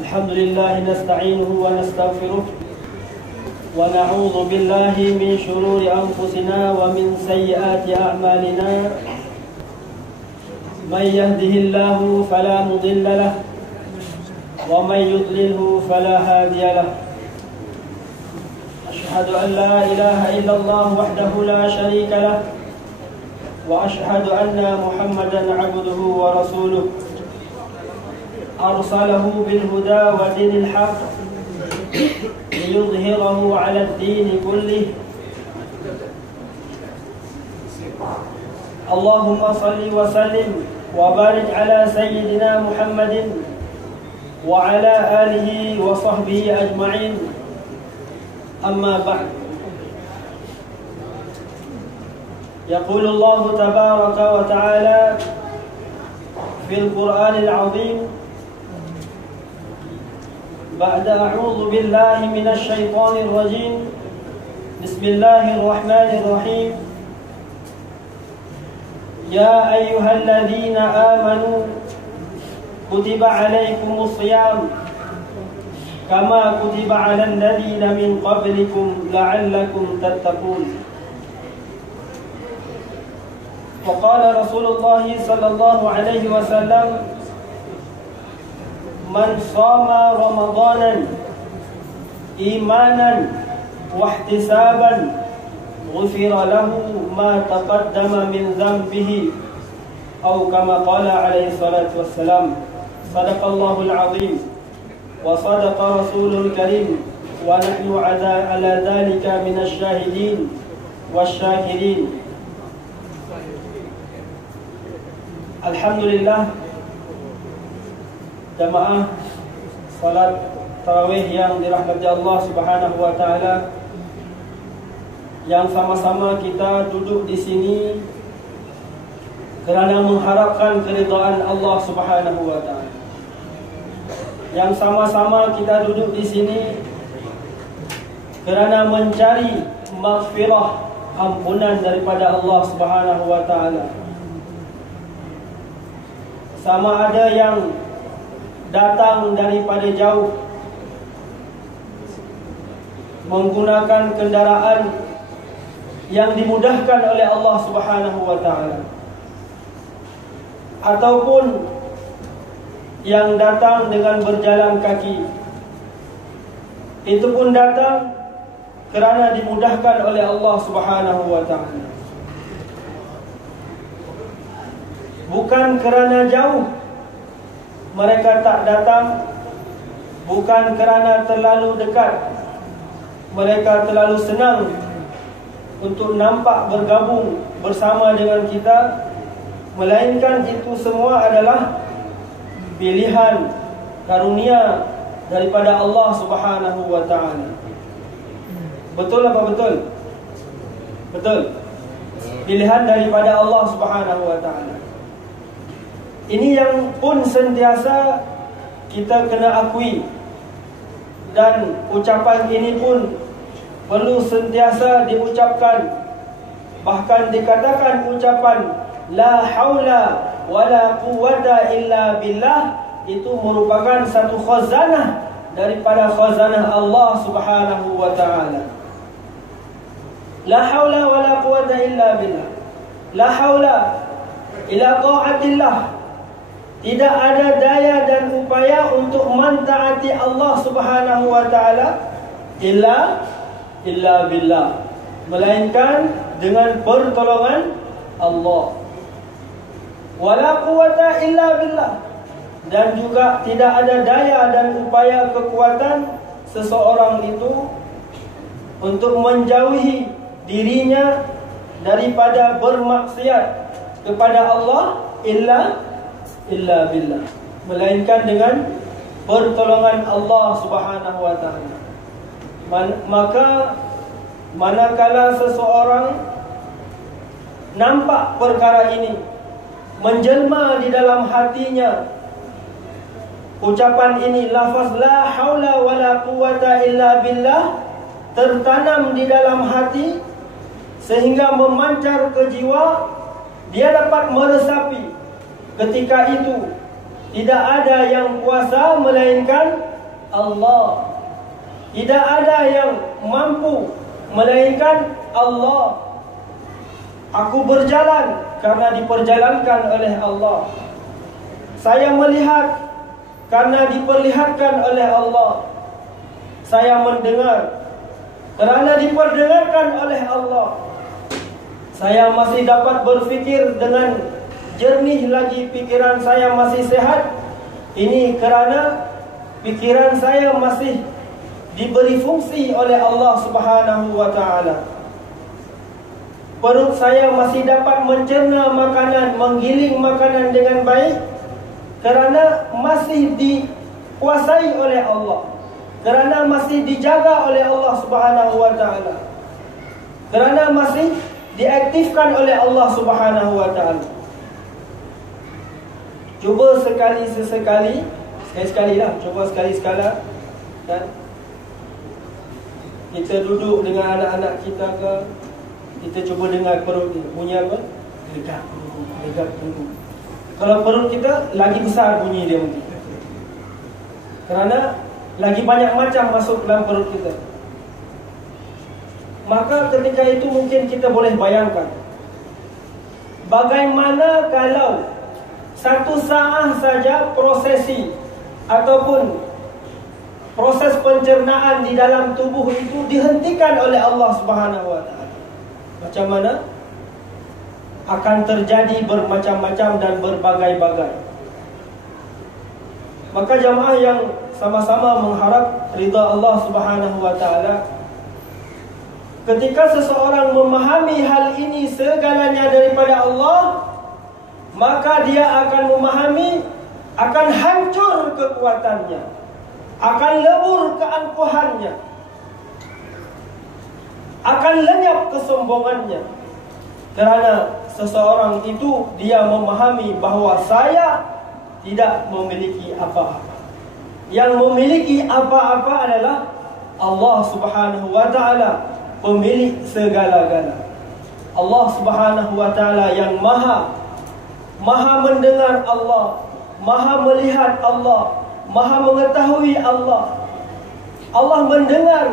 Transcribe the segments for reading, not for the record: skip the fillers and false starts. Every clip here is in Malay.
الحمد لله نستعينه ونستغفره ونعوذ بالله من شرور أنفسنا ومن سيئات أعمالنا من يهده الله فلا مضل له ومن يضلله فلا هادي له أشهد أن لا إله إلا الله وحده لا شريك له وأشهد أن محمدا عبده ورسوله أرسله بالهدى ودين الحق ليظهره على الدين كله اللهم صل وسلم وبارك على سيدنا محمد وعلى آله وصحبه أجمعين أما بعد يقول الله تبارك وتعالى في القرآن العظيم بعد أعوذ بالله من الشيطان الرجيم بسم الله الرحمن الرحيم يا أيها الذين آمنوا كتب عليكم الصيام كما كتب على الذين من قبلكم لعلكم تتقون وقال رسول الله صلى الله عليه وسلم من صام رمضانا إيمانا واحتسابا غفر له ما تقدم من ذنبه أو كما قال عليه الصلاة والسلام صدق الله العظيم وصدق رسول الكريم ونحن على ذلك من الشاهدين والشاكرين. Alhamdulillah, jamaah salat tarawih yang dirahmati Allah Subhanahu wa taala, yang sama-sama kita duduk di sini kerana mengharapkan keridhaan Allah Subhanahu wa taala. Yang sama-sama kita duduk di sini kerana mencari maghfirah, ampunan daripada Allah Subhanahu wa taala. Sama ada yang datang daripada jauh menggunakan kenderaan yang dimudahkan oleh Allah Subhanahu wa taala, ataupun yang datang dengan berjalan kaki, itu pun datang kerana dimudahkan oleh Allah Subhanahu wa taala. Bukan kerana jauh mereka tak datang, bukan kerana terlalu dekat mereka terlalu senang untuk nampak bergabung bersama dengan kita, melainkan itu semua adalah pilihan karunia daripada Allah Subhanahu wa taala. Betul apa betul? Betul. Pilihan daripada Allah Subhanahu wa taala. Ini yang pun sentiasa kita kena akui, dan ucapan ini pun perlu sentiasa diucapkan. Bahkan dikatakan ucapan la haula wala quwwata illa billah itu merupakan satu khazanah daripada khazanah Allah Subhanahu wa taala. La haula wala quwwata illa billah. La haula ila ta'atillah. Tidak ada daya dan upaya untuk mentaati Allah Subhanahu wa taala illa billah, melainkan dengan pertolongan Allah. Wala quwwata illa billah, dan juga tidak ada daya dan upaya kekuatan seseorang itu untuk menjauhi dirinya daripada bermaksiat kepada Allah illa billah, melainkan dengan pertolongan Allah Subhanahu wa taala. Maka manakala seseorang nampak perkara ini menjelma di dalam hatinya, ucapan ini, lafaz la haula wala quwwata illa billah, tertanam di dalam hati sehingga memancar ke jiwa, dia dapat meresapi ketika itu Tidak ada yang kuasa melainkan Allah. Tidak ada yang mampu melainkan Allah. Aku berjalan karena diperjalankan oleh Allah. Saya melihat karena diperlihatkan oleh Allah. Saya mendengar kerana diperdengarkan oleh Allah. Saya masih dapat berfikir dengan jernih lagi, pikiran saya masih sehat. Ini kerana pikiran saya masih diberi fungsi oleh Allah Subhanahu wa ta'ala. Perut saya masih dapat mencerna makanan, menggiling makanan dengan baik, kerana masih dikuasai oleh Allah, kerana masih dijaga oleh Allah Subhanahu wa ta'ala, kerana masih diaktifkan oleh Allah Subhanahu wa ta'ala. Cuba sekali-sekali lah, cuba sekali-sekala kan? Kita duduk dengan anak-anak kita ke, kita cuba dengar perut dia bunyi apa? Legap, legap dulu. Kalau perut kita lagi besar bunyi dia mungkin, kerana lagi banyak macam masuk dalam perut kita. Maka ketika itu mungkin kita boleh bayangkan bagaimana kalau satu saat saja prosesi ataupun proses pencernaan di dalam tubuh itu dihentikan oleh Allah Subhanahu wa ta'ala. Macam mana akan terjadi bermacam-macam dan berbagai-bagai. Maka jamaah yang sama-sama mengharap ridha Allah Subhanahu wa ta'ala, ketika seseorang memahami hal ini segalanya daripada Allah, maka dia akan memahami akan hancur kekuatannya, akan lebur keangkuhannya, akan lenyap kesombongannya. Kerana seseorang itu dia memahami bahawa saya tidak memiliki apa-apa. Yang memiliki apa-apa adalah Allah Subhanahu wa ta'ala, pemilik segala-gala. Allah Subhanahu wa ta'ala yang maha mendengar Allah, maha melihat Allah, maha mengetahui Allah. Allah mendengar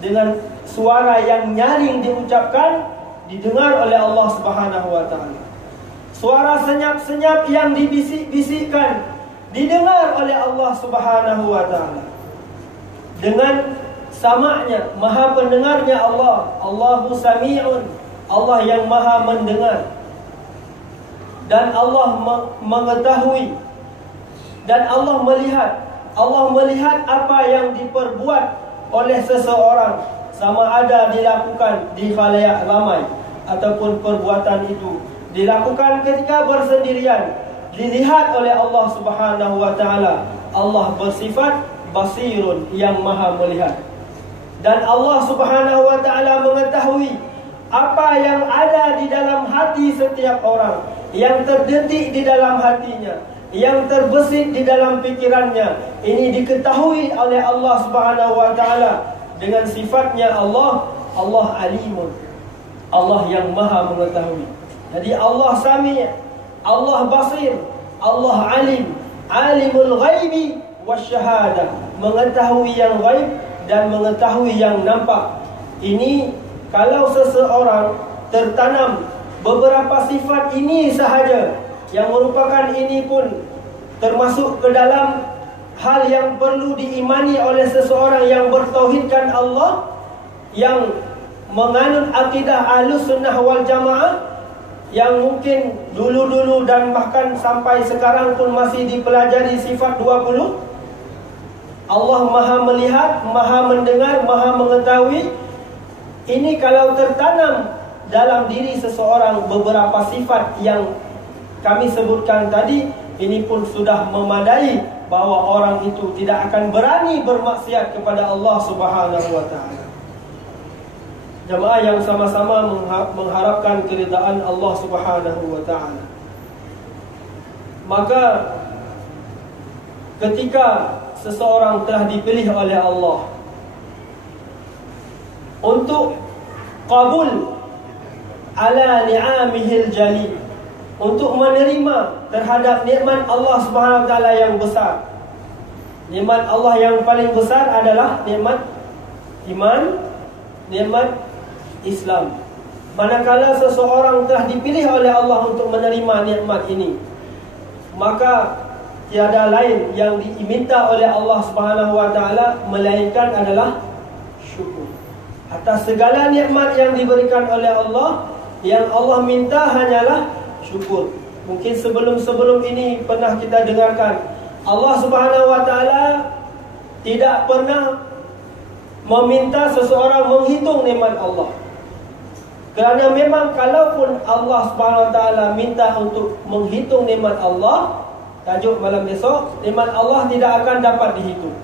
dengan suara yang nyaring diucapkan, didengar oleh Allah Subhanahu wa ta'ala. Suara senyap-senyap yang dibisik-bisikkan didengar oleh Allah Subhanahu wa ta'ala. Dengan sama'nya, maha pendengarnya Allah. Allahu sami'un, Allah yang maha mendengar. Dan Allah mengetahui, dan Allah melihat. Allah melihat apa yang diperbuat oleh seseorang, sama ada dilakukan di khalayak ramai ataupun perbuatan itu dilakukan ketika bersendirian, dilihat oleh Allah Subhanahu wa ta'ala. Allah bersifat basirun, yang maha melihat. Dan Allah Subhanahu wa ta'ala mengetahui apa yang ada di dalam hati setiap orang, yang terdetik di dalam hatinya, yang terbesit di dalam pikirannya. Ini diketahui oleh Allah Subhanahu wa ta'ala dengan sifatnya Allah alimun, Allah yang maha mengetahui. Jadi Allah sami', Allah basir, Allah alim, alimul ghaibi wasyahadah, mengetahui yang ghaib dan mengetahui yang nampak. Ini kalau seseorang tertanam beberapa sifat ini sahaja, yang merupakan ini pun termasuk ke dalam hal yang perlu diimani oleh seseorang yang bertauhidkan Allah, yang menganut akidah Ahlus Sunnah wal Jamaah, yang mungkin dulu-dulu dan bahkan sampai sekarang pun masih dipelajari sifat 20. Allah maha melihat, maha mendengar, maha mengetahui. Ini kalau tertanam dalam diri seseorang beberapa sifat yang kami sebutkan tadi, ini pun sudah memadai bahawa orang itu tidak akan berani bermaksiat kepada Allah Subhanahu wa ta'ala. Jemaah yang sama-sama mengharapkan keridaan Allah Subhanahu wa ta'ala, maka ketika seseorang telah dipilih oleh Allah untuk qabul ala ni'amihil jali, untuk menerima terhadap nikmat Allah Subhanahu Wa Taala yang besar. Nikmat Allah yang paling besar adalah nikmat iman, nikmat Islam. Manakala seseorang telah dipilih oleh Allah untuk menerima nikmat ini, maka tiada lain yang diminta oleh Allah Subhanahu Wa Taala melainkan adalah syukur atas segala nikmat yang diberikan oleh Allah. Yang Allah minta hanyalah syukur. Mungkin sebelum ini pernah kita dengarkan, Allah Subhanahu Wa Taala tidak pernah meminta seseorang menghitung nikmat Allah. Kerana memang kalaupun Allah Subhanahu Wa Taala minta untuk menghitung nikmat Allah, tajuk malam besok, nikmat Allah tidak akan dapat dihitung.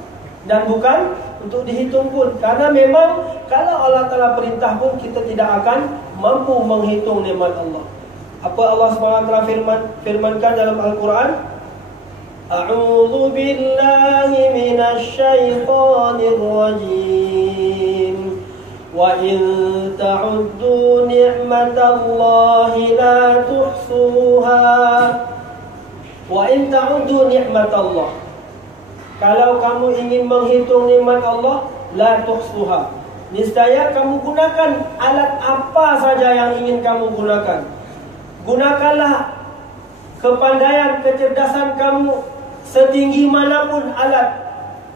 Dan bukan untuk dihitung pun, karena memang kalau Allah Ta'ala perintah pun kita tidak akan mampu menghitung nikmat Allah. Apa Allah SWT firmankan dalam Al-Quran? A'udzu billahi minasy syaithanir rajim. Wa in ta'uddu ni'matallahi la tuhsuha. Wa in ta'uddu ni'matallah. Kalau kamu ingin menghitung nikmat Allah, la tuhsuha. Niscaya kamu gunakan alat apa saja yang ingin kamu gunakan. Gunakanlah kepandaian, kecerdasan kamu setinggi manapun alat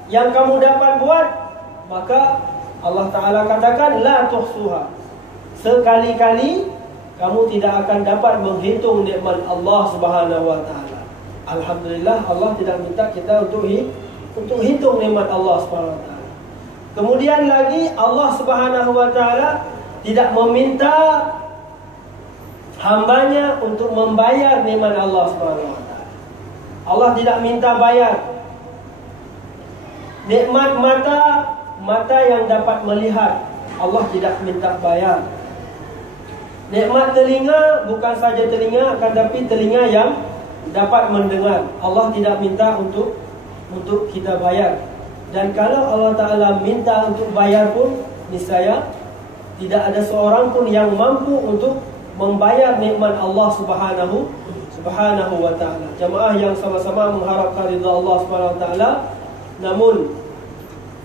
yang kamu dapat buat, maka Allah Ta'ala katakan la tuhsuha. Sekali-kali kamu tidak akan dapat menghitung nikmat Allah Subhanahu Wa Ta'ala. Alhamdulillah, Allah tidak minta kita untuk hitung nikmat Allah Subhanahu Wa Ta'ala. Kemudian lagi Allah Subhanahu Wa Ta'ala tidak meminta hambanya untuk membayar nikmat Allah Subhanahu Wa Ta'ala. Allah tidak minta bayar. Nikmat mata yang dapat melihat, Allah tidak minta bayar. Nikmat telinga, bukan saja telinga, akan tapi telinga yang dapat mendengar, Allah tidak minta untuk kita bayar. Dan kalau Allah Ta'ala minta untuk bayar pun, niscaya tidak ada seorang pun yang mampu untuk membayar nikmat Allah Subhanahu Wa Ta'ala. Jamaah yang sama-sama mengharapkan ridha Allah Subhanahu Wa Ta'ala, namun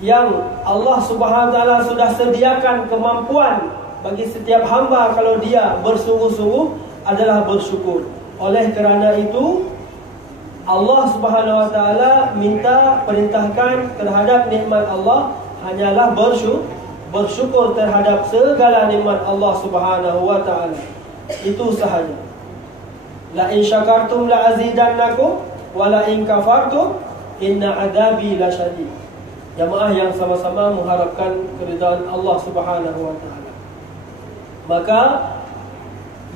yang Allah Subhanahu Wa Ta'ala sudah sediakan kemampuan bagi setiap hamba kalau dia bersungguh-sungguh adalah bersyukur. Oleh kerana itu Allah Subhanahu Wa Ta'ala perintahkan terhadap nikmat Allah hanyalah bersyukur terhadap segala nikmat Allah Subhanahu Wa Ta'ala. Itu sahaja. La in syakartum la azidannakum wa la in kafartum inna adabi lasyadid. Jamaah yang sama-sama mengharapkan keridhaan Allah Subhanahu Wa Ta'ala, maka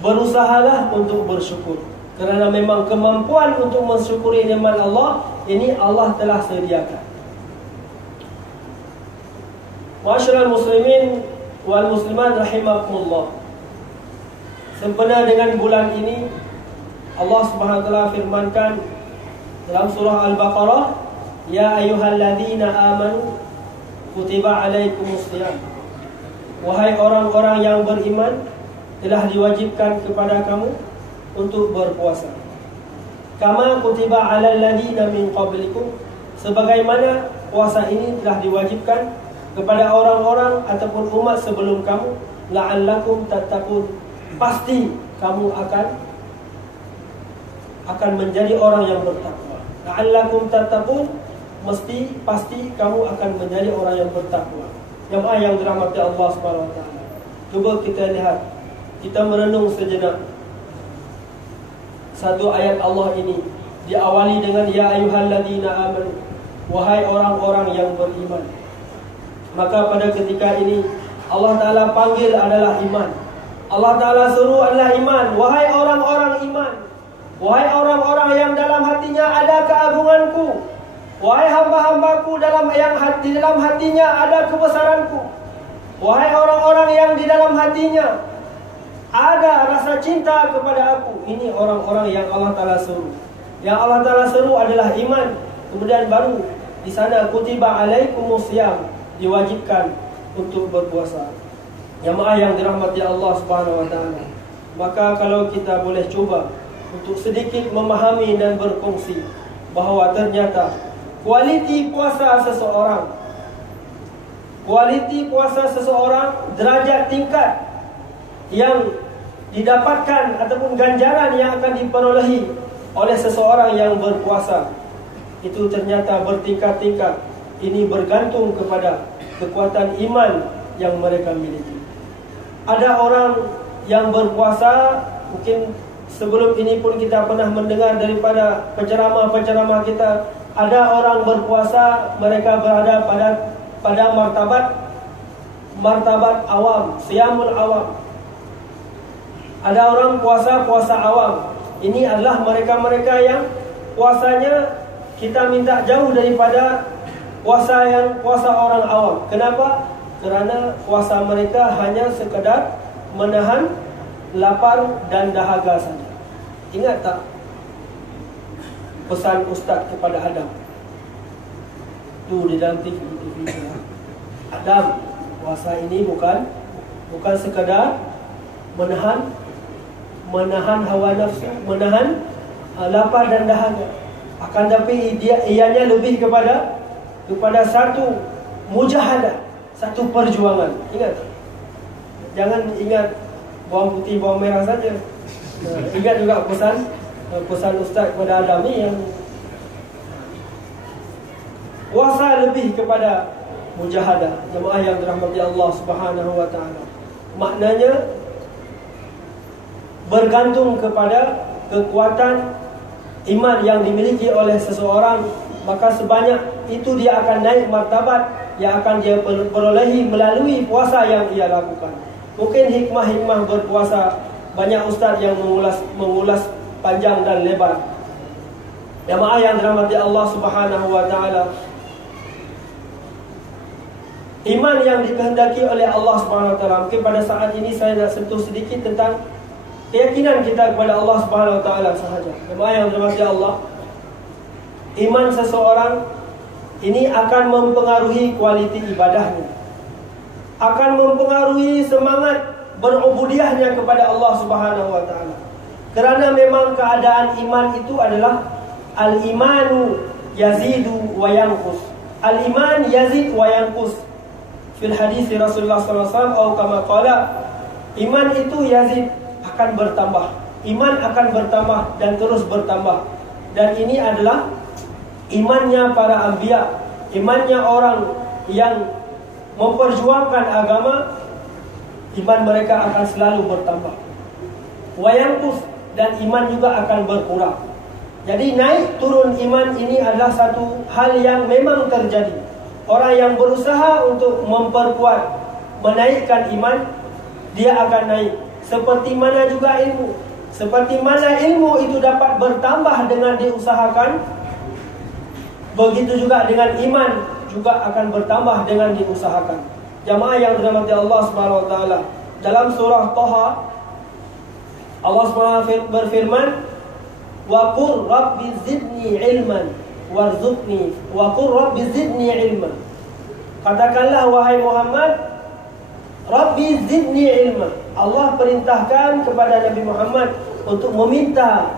berusahalah untuk bersyukur. Kerana memang kemampuan untuk mensyukuri nikmat Allah ini Allah telah sediakan. Ma'asyiral muslimin wal muslimat rahimakumullah. Sempena dengan bulan ini, Allah Subhanahu Wa Ta'ala firmankan dalam surah Al-Baqarah, ya ayyuhalladzina amanu kutiba alaikumusiyam. Wahai orang-orang yang beriman, telah diwajibkan kepada kamu untuk berpuasa. Kama kutiba alal ladzina min qablikum, sebagaimana puasa ini telah diwajibkan kepada orang-orang ataupun umat sebelum kamu, la'allakum tattaqun, pasti kamu akan menjadi orang yang bertakwa. La'allakum tattaqun, pasti kamu akan menjadi orang yang bertakwa. Jemaah yang dirahmati Allah Subhanahu Wa Ta'ala, cuba kita lihat, kita merenung sejenak. Satu ayat Allah ini diawali dengan ya ayyuhalladzina amanu, wahai orang-orang yang beriman. Maka pada ketika ini Allah Ta'ala panggil adalah iman. Allah Ta'ala suruh adalah iman. Wahai orang-orang iman, wahai orang-orang yang dalam hatinya ada keagunganku, wahai hamba-hambaku di dalam hatinya ada kebesaranku, wahai orang-orang yang di dalam hatinya ada rasa cinta kepada aku. Ini orang-orang yang Allah Ta'ala suruh. Yang Allah Ta'ala suruh adalah iman. Kemudian baru di sana kutiba alaikumusiyam, diwajibkan untuk berpuasa. Jemaah yang dirahmati Allah Subhanahu Wa Ta'ala, maka kalau kita boleh cuba untuk sedikit memahami dan berkongsi bahawa ternyata kualiti puasa seseorang, derajat tingkat yang didapatkan ataupun ganjaran yang akan diperolehi oleh seseorang yang berpuasa itu ternyata bertingkat-tingkat. Ini bergantung kepada kekuatan iman yang mereka miliki. Ada orang yang berpuasa, mungkin sebelum ini pun kita pernah mendengar daripada penceramah-penceramah kita, ada orang berpuasa, mereka berada pada martabat awam, siyamul awam. Ada orang puasa awam. Ini adalah mereka-mereka yang puasanya kita minta jauh daripada puasa orang awam. Kenapa? Kerana puasa mereka hanya sekadar menahan lapar dan dahaga saja. Ingat tak pesan Ustaz kepada Adam? Tu di dalam TV. Adam, puasa ini bukan sekadar menahan hawa nafsu, menahan lapar dan dahaga. Akan tapi ianya lebih kepada satu mujahadah, satu perjuangan. Ingat tak? Jangan ingat bawang putih, bawang merah saja. Ingat juga pesan Ustaz kepada Adam ni yang puasa lebih kepada mujahadah. Jemaah yang dirahmati Allah Subhanahu wa taala. Maknanya bergantung kepada kekuatan iman yang dimiliki oleh seseorang, maka sebanyak itu dia akan naik martabat yang akan dia perolehi melalui puasa yang ia lakukan. Mungkin hikmah-hikmah berpuasa banyak ustaz yang mengulas panjang dan lebar. Jemaah yang dirahmati Allah Subhanahu wa taala, iman yang dikehendaki oleh Allah Subhanahu wa taala. Mungkin pada saat ini saya nak sentuh sedikit tentang keyakinan kita kepada Allah Subhanahu wa taala sahaja. Jemaah yang dirahmati Allah, iman seseorang ini akan mempengaruhi kualiti ibadahnya, akan mempengaruhi semangat berubudiahnya kepada Allah Subhanahu wa taala. Kerana memang keadaan iman itu adalah al-imanu yazidu wa yanqus. Al-iman yazid wa yanqus. Fil hadis Rasulullah sallallahu alaihi wasallam atau kama qala, iman itu yazid, akan bertambah. Iman akan bertambah dan terus bertambah. Dan ini adalah imannya para anbiya, imannya orang yang memperjuangkan agama. Iman mereka akan selalu bertambah. Wayanqus, dan iman juga akan berkurang. Jadi naik turun iman ini adalah satu hal yang memang terjadi. Orang yang berusaha untuk memperkuat, menaikkan iman, dia akan naik. Seperti mana juga ilmu. Seperti mana ilmu itu dapat bertambah dengan diusahakan, begitu juga dengan iman juga akan bertambah dengan diusahakan. Jamaah yang dirahmati Allah Subhanahu wa taala, dalam surah Taha Allah Subhanahu berfirman, wa qur rabbi zidni ilman warzuqni, wa qur rabbi zidni ilman. Katakanlah wahai Muhammad, Rabbi zidni ilma. Allah perintahkan kepada Nabi Muhammad untuk meminta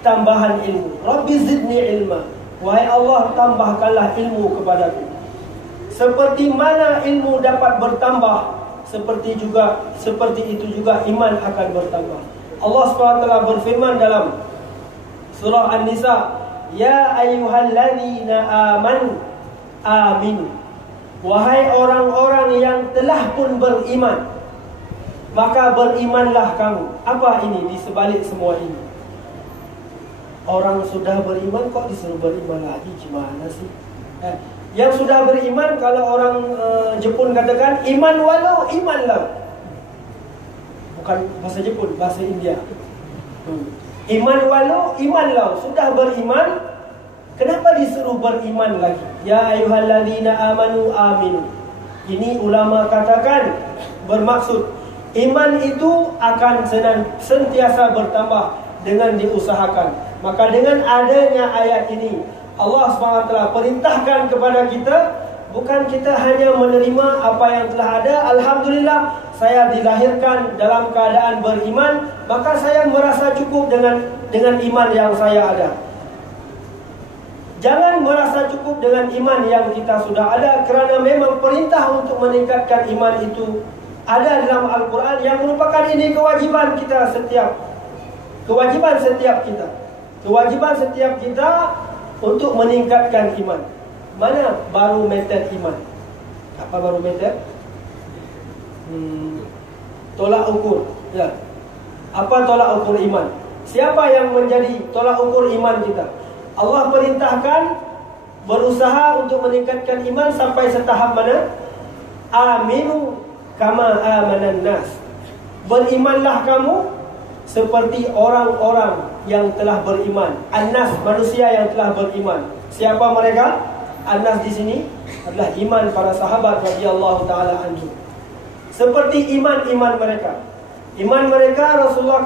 tambahan ilmu. Rabbi zidni ilma. Wahai Allah, tambahkanlah ilmu kepadaku. Seperti mana ilmu dapat bertambah, seperti itu juga iman akan bertambah. Allah SWT berfirman dalam surah An-Nisa, ya ayyuhalladzina amanu aminu. Wahai orang-orang yang telah pun beriman, maka berimanlah kamu. Apa ini di sebalik semua ini? Orang sudah beriman kok disuruh beriman lagi? Gimana sih? Yang sudah beriman, kalau orang Jepun katakan iman walau iman lah. Bukan bahasa Jepun, bahasa India. Iman walau iman lah. Sudah beriman, kenapa disuruh beriman lagi? Ya ayyuhalladzina amanu aminu. Ini ulama katakan bermaksud iman itu akan sentiasa bertambah dengan diusahakan. Maka dengan adanya ayat ini, Allah SWT perintahkan kepada kita, bukan kita hanya menerima apa yang telah ada, alhamdulillah, saya dilahirkan dalam keadaan beriman, maka saya merasa cukup dengan iman yang saya ada. Jangan merasa cukup dengan iman yang kita sudah ada, kerana memang perintah untuk meningkatkan iman itu ada dalam Al-Quran, yang merupakan ini kewajiban kita setiap. Kewajiban setiap kita. Kewajiban setiap kita untuk meningkatkan iman. Mana barometer iman? Apa barometer? Tolak ukur. Ya. Apa tolak ukur iman? Siapa yang menjadi tolak ukur iman kita? Allah perintahkan berusaha untuk meningkatkan iman sampai setahap mana? Aminu kama amanan nas. Berimanlah kamu seperti orang-orang yang telah beriman. An-nas, manusia yang telah beriman. Siapa mereka? An-nas di sini adalah iman para sahabat radhiyallahu taala anhu. Seperti iman mereka. Iman mereka, Rasulullah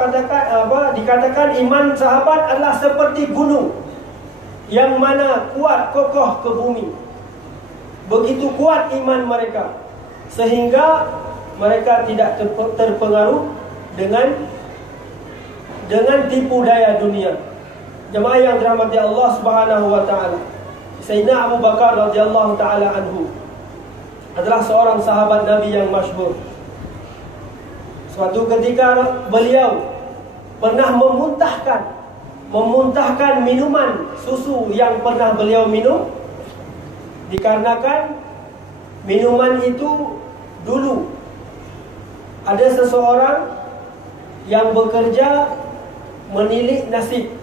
dikatakan iman sahabat adalah seperti gunung yang mana kuat kokoh ke bumi. Begitu kuat iman mereka sehingga mereka tidak terpengaruh dengan tipu daya dunia. Jemaah yang dirahmati Allah Subhanahu wa taala. Sayyidina Abu Bakar radhiyallahu taala anhu adalah seorang sahabat Nabi yang masyhur. Suatu ketika beliau pernah memuntahkan minuman susu yang pernah beliau minum, dikarenakan minuman itu dulu ada seseorang yang bekerja menilik nasib.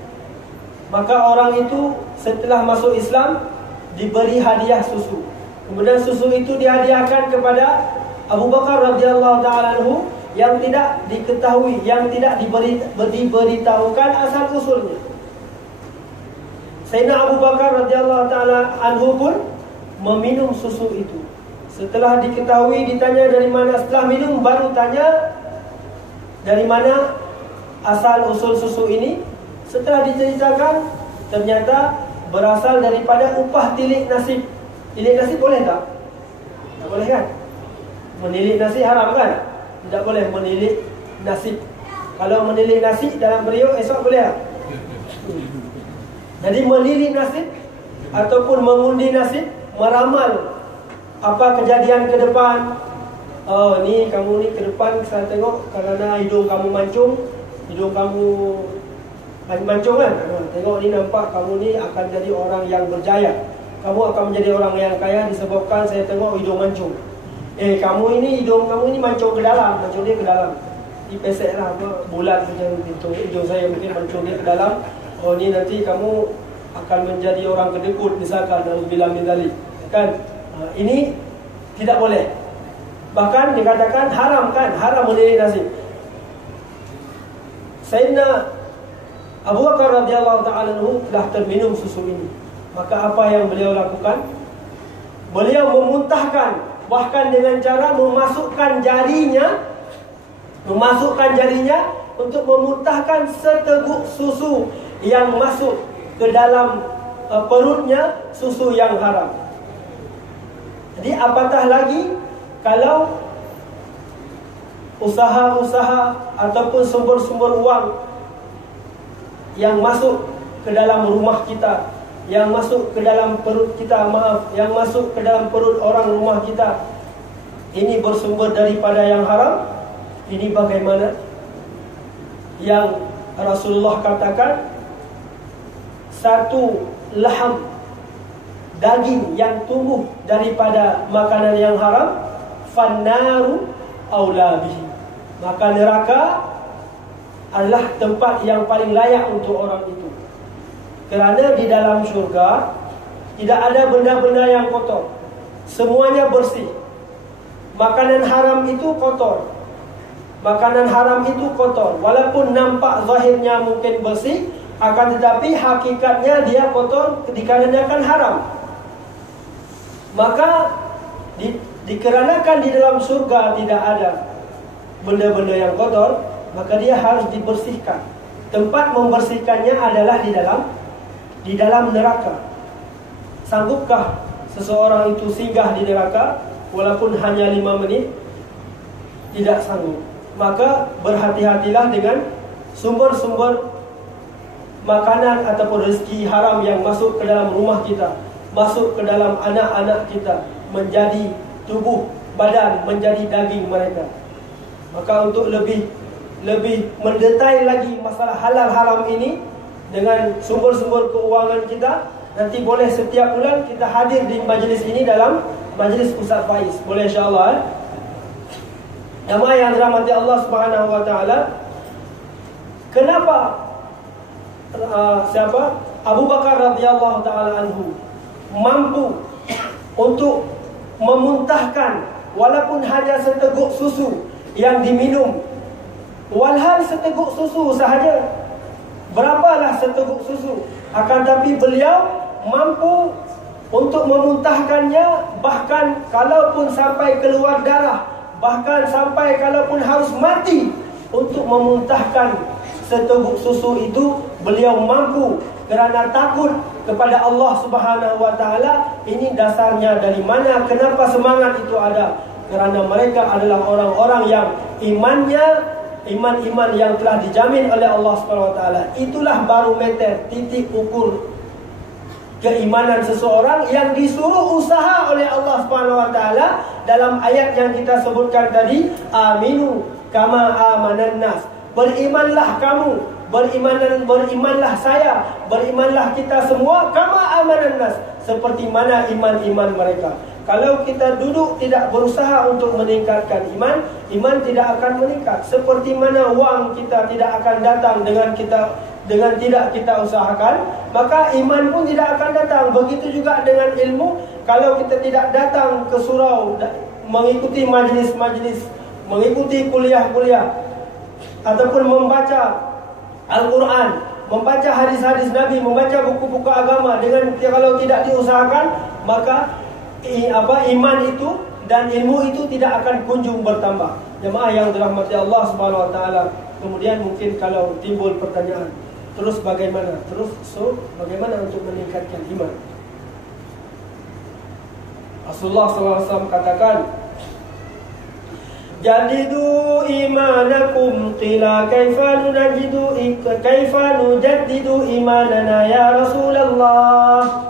Maka orang itu setelah masuk Islam diberi hadiah susu. Kemudian susu itu dihadiahkan kepada Abu Bakar radhiyallahu taala anhu yang tidak diketahui, yang tidak diberitahukan asal usulnya. Sayyidina Abu Bakar radhiyallahu taala anhu pun meminum susu itu. Setelah diketahui, ditanya dari mana, setelah minum baru tanya dari mana asal usul susu ini. Setelah diceritakan, ternyata berasal daripada upah tilik nasib. Tilik nasib boleh tak? Tak boleh kan? Menilik nasi haram kan? Tidak boleh menilik nasib. Kalau menilik nasi dalam periuk, esok boleh tak? Jadi menilik nasib ataupun mengundi nasib, meramal apa kejadian ke depan. Oh, ni kamu ni ke depan saya tengok kerana hidung kamu mancung, hidung kamu mancung kan? Tengok ni, nampak kamu ni akan jadi orang yang berjaya. Kamu akan menjadi orang yang kaya disebabkan saya tengok hidung mancung. Kamu ini hidung kamu ini mancung ke dalam, mancung dia ke dalam. Dipesek lah apa, bulat macam itu. Hidung saya mungkin mancung dia ke dalam. Oh, ni nanti kamu akan menjadi orang kedekut misalkan, alhamdulillah min dzalik. Kan? Ini tidak boleh. Bahkan dikatakan haram kan? Haram menilik nasib. Sayyidina Abu Bakar radhiyallahu ta'ala anhu telah terminum susu ini. Maka apa yang beliau lakukan? Beliau memuntahkan, bahkan dengan cara memasukkan jarinya untuk memuntahkan seteguk susu yang masuk ke dalam perutnya, susu yang haram. Jadi apatah lagi kalau usaha-usaha ataupun sumber-sumber uang yang masuk ke dalam rumah kita, yang masuk ke dalam perut kita, yang masuk ke dalam perut orang rumah kita, ini bersumber daripada yang haram. Ini bagaimana? Yang Rasulullah katakan, satu laham daging yang tumbuh daripada makanan yang haram, fannaru aula bihi, maka neraka adalah tempat yang paling layak untuk orang itu. Kerana di dalam syurga tidak ada benda-benda yang kotor, semuanya bersih. Makanan haram itu kotor. Makanan haram itu kotor. Walaupun nampak zahirnya mungkin bersih, akan tetapi hakikatnya dia kotor dikarenakan haram. Maka dikarenakan di dalam surga tidak ada benda-benda yang kotor, maka dia harus dibersihkan. Tempat membersihkannya adalah di dalam neraka. Sanggupkah seseorang itu singgah di neraka walaupun hanya 5 menit? tidak sanggup. Maka berhati-hatilah dengan sumber-sumber makanan ataupun rezeki haram yang masuk ke dalam rumah kita, masuk ke dalam anak-anak kita, menjadi tubuh badan, menjadi daging mereka. Maka untuk lebih mendetail lagi masalah halal haram ini dengan sumber-sumber keuangan kita, nanti boleh setiap bulan kita hadir di majlis ini dalam majlis Ustaz Faiz. Boleh insya-Allah. Jemaah yang dirahmati Allah Subhanahu wa taala, kenapa Abu Bakar radhiyallahu taala anhu mampu untuk memuntahkan walaupun hanya seteguk susu yang diminum, walhal seteguk susu sahaja, berapalah seteguk susu, akan tapi beliau mampu untuk memuntahkannya, bahkan kalaupun sampai keluar darah, bahkan sampai kalaupun harus mati untuk memuntahkan seteguk susu itu, beliau mampu kerana takut kepada Allah Subhanahu wa taala. Ini dasarnya dari mana? Kenapa semangat itu ada? Kerana mereka adalah orang-orang yang iman yang telah dijamin oleh Allah Subhanahu wa taala. Itulah barometer, titik ukur keimanan seseorang yang disuruh usaha oleh Allah Subhanahu wa taala dalam ayat yang kita sebutkan tadi, aminu kama amanan nas. Berimanlah kamu, berimanlah saya, berimanlah kita semua, kama amanan nas, seperti mana iman mereka. Kalau kita duduk tidak berusaha untuk meningkatkan iman, iman tidak akan meningkat. Seperti mana wang kita tidak akan datang dengan tidak kita usahakan, maka iman pun tidak akan datang. Begitu juga dengan ilmu, kalau kita tidak datang ke surau, mengikuti majlis-majlis, mengikuti kuliah-kuliah, ataupun membaca Al-Quran, membaca hadis-hadis Nabi, membaca buku-buku agama, dengan kalau tidak diusahakan, maka iman itu dan ilmu itu tidak akan kunjung bertambah. Jemaah yang dirahmati Allah Subhanahu wa taala. Kemudian mungkin kalau timbul pertanyaan, terus bagaimana? Bagaimana untuk meningkatkan iman? Rasulullah SAW katakan, jadidu imanakum, qila kaifa nujaddidu imanana ya Rasulullah.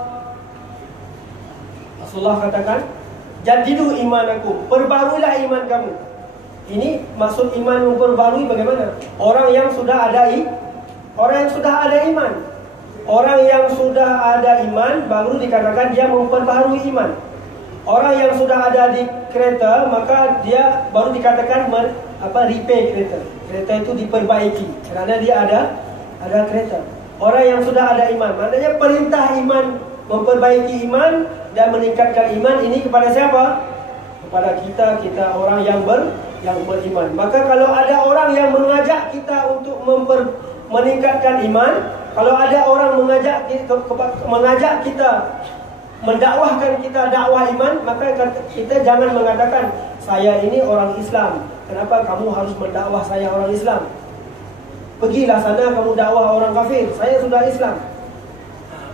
Rasulullah katakan, jadidu imanakum, perbaruilah iman kamu. Ini maksud iman memperbarui bagaimana? Orang yang sudah ada iman. Orang yang sudah ada iman baru dikatakan dia memperbarui iman. Orang yang sudah ada di kereta, maka dia baru dikatakan repair kereta. Kereta itu diperbaiki kerana dia ada kereta. Orang yang sudah ada iman, maknanya perintah iman, memperbaiki iman dan meningkatkan iman ini kepada siapa? Kepada kita orang yang beriman. Maka kalau ada orang yang mengajak kita untuk meningkatkan iman, kalau ada orang mengajak kita, mendakwahkan kita dakwah iman, maka kita jangan mengatakan, saya ini orang Islam, kenapa kamu harus mendakwah saya orang Islam? Pergilah sana kamu dakwah orang kafir, saya sudah Islam.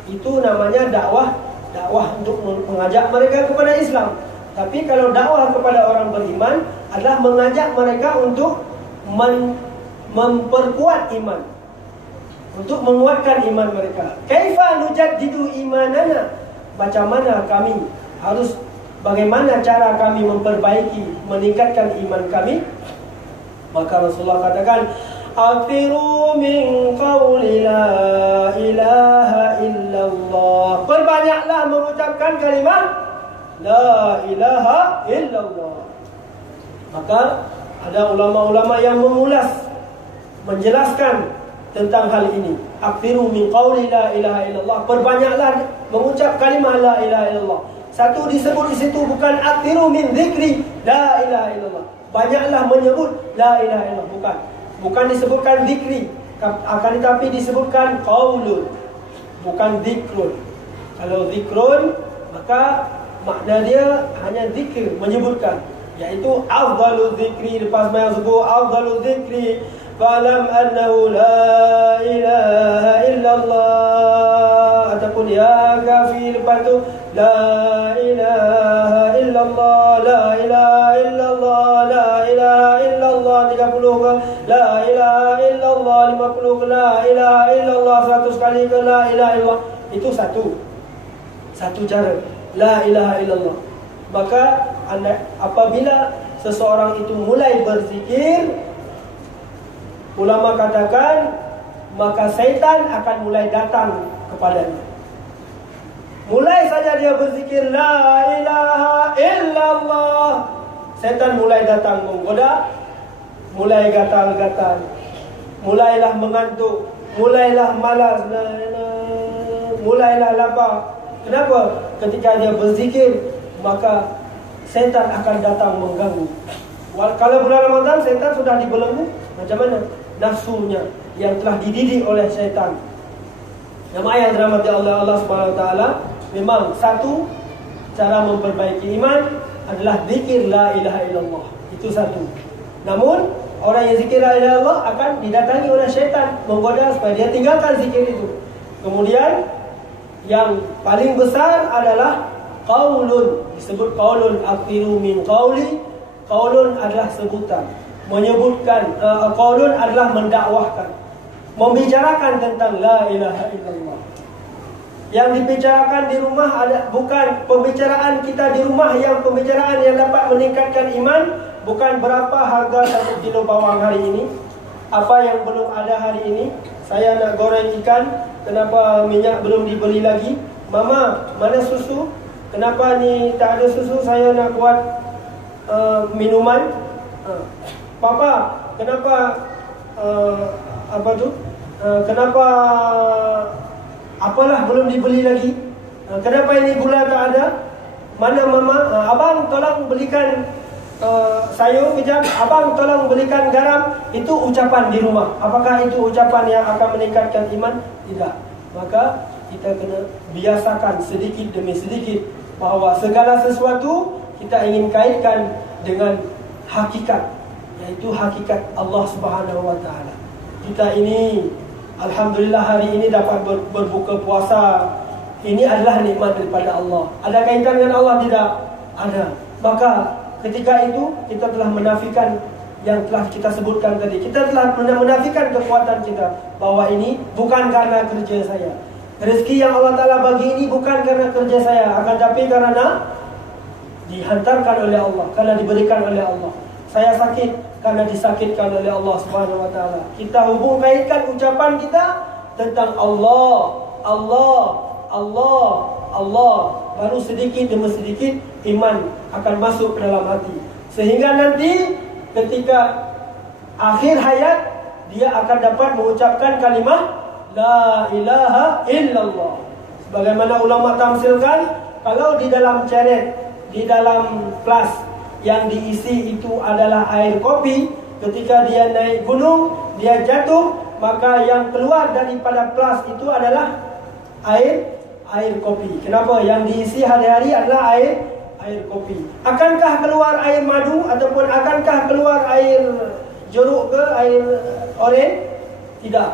Itu namanya dakwah untuk mengajak mereka kepada Islam. Tapi kalau dakwah kepada orang beriman adalah mengajak mereka untuk memperkuat iman, untuk menguatkan iman mereka. Kaifa nujaddidu imanana, macam mana kami harus, bagaimana cara kami memperbaiki, meningkatkan iman kami? Maka Rasulullah katakan, akthiru min qawli la ilaha illallah. Perbanyaklah mengucapkan kalimat la ilaha illallah. Maka ada ulama-ulama yang mengulas, menjelaskan tentang hal ini. Akthiru min qawli la ilaha illallah. Perbanyaklah mengucap kalimah la ilaha illallah. Satu disebut di situ bukan akthiru min dzikri la ilaha illallah. Banyaklah menyebut la ilaha illallah, bukan disebutkan zikri, akan tetapi disebutkan qaulun, bukan zikrun. Kalau zikrun maka makna dia hanya zikir, menyebutkan, iaitu afdalul zikri. Lepas mai sebut afdalul zikri fa'lam annahu la ilaha illallah, ataupun ya kafi, lepas tu la ilaha illallah, la ilaha illallah, la ilaha illallah. illallah 30 ke, la ilaha illallah 50 ke, la ilaha illallah 100 kali ke, la ilaha illallah. Itu satu cara, la ilaha illallah. Maka apabila seseorang itu mulai berzikir, ulama katakan maka syaitan akan mulai datang kepadanya. Mulai saja dia berzikir la ilaha illallah, syaitan mulai datang menggoda, mulai gatal-gatal, mulailah mengantuk, mulailah malas, mulailah lapar. Kenapa? Ketika dia berzikir, maka syaitan akan datang mengganggu. Kalau bulan Ramadan syaitan sudah dibelenggu, macam mana? Nafsunya yang telah dididik oleh syaitan. Jemaah yang dirahmati oleh Allah Subhanahu Wa Taala, memang satu cara memperbaiki iman adalah zikir la ilaha illallah. Itu satu. Namun orang yang zikir la ilaha illallah akan didatangi oleh syaitan, menggoda supaya dia tinggalkan zikir itu. Kemudian yang paling besar adalah qaulun, disebut qaulun akhiru min qauli. Qaulun adalah sebutan, menyebutkan, qaulun adalah mendakwahkan, membicarakan tentang la ilaha illallah. Yang dibicarakan di rumah bukan pembicaraan kita di rumah, yang pembicaraan yang dapat meningkatkan iman, bukan berapa harga 1 kilo bawang hari ini, apa yang belum ada hari ini. Saya nak goreng ikan, kenapa minyak belum dibeli lagi? Mama, mana susu? Kenapa ni tak ada susu? Saya nak buat minuman. Papa, kenapa kenapa apalah belum dibeli lagi? Kenapa ini gula tak ada? Mana mama? Abang tolong belikan sayur kejap. Abang tolong belikan garam. Itu ucapan di rumah. Apakah itu ucapan yang akan meningkatkan iman? Tidak. Maka kita kena biasakan sedikit demi sedikit bahawa segala sesuatu kita ingin kaitkan dengan hakikat, yaitu hakikat Allah Subhanahu Wa Taala. Kita ini alhamdulillah hari ini dapat berbuka puasa. Ini adalah nikmat daripada Allah. Ada kaitan dengan Allah? Tidak ada. Maka ketika itu kita telah menafikan yang telah kita sebutkan tadi. Kita telah menafikan kekuatan kita, bahawa ini bukan karena kerja saya. Rezeki yang Allah Ta'ala bagi ini bukan karena kerja saya, akan tapi karena dihantarkan oleh Allah, karena diberikan oleh Allah. Saya sakit karena disakitkan oleh Allah Subhanahu Wa Taala. Kita hubung kaitkan ucapan kita tentang Allah, Allah, Allah, Allah. Baru sedikit demi sedikit iman akan masuk ke dalam hati, sehingga nanti ketika akhir hayat dia akan dapat mengucapkan kalimah la ilaha illallah. Sebagaimana ulama tamsilkan, kalau di dalam ceret, di dalam flas yang diisi itu adalah air kopi, ketika dia naik gunung, dia jatuh, maka yang keluar daripada flas itu adalah air kopi. Kenapa? Yang diisi hari-hari adalah air kopi. Akankah keluar air madu ataupun akankah keluar air jeruk ke air oren? Tidak.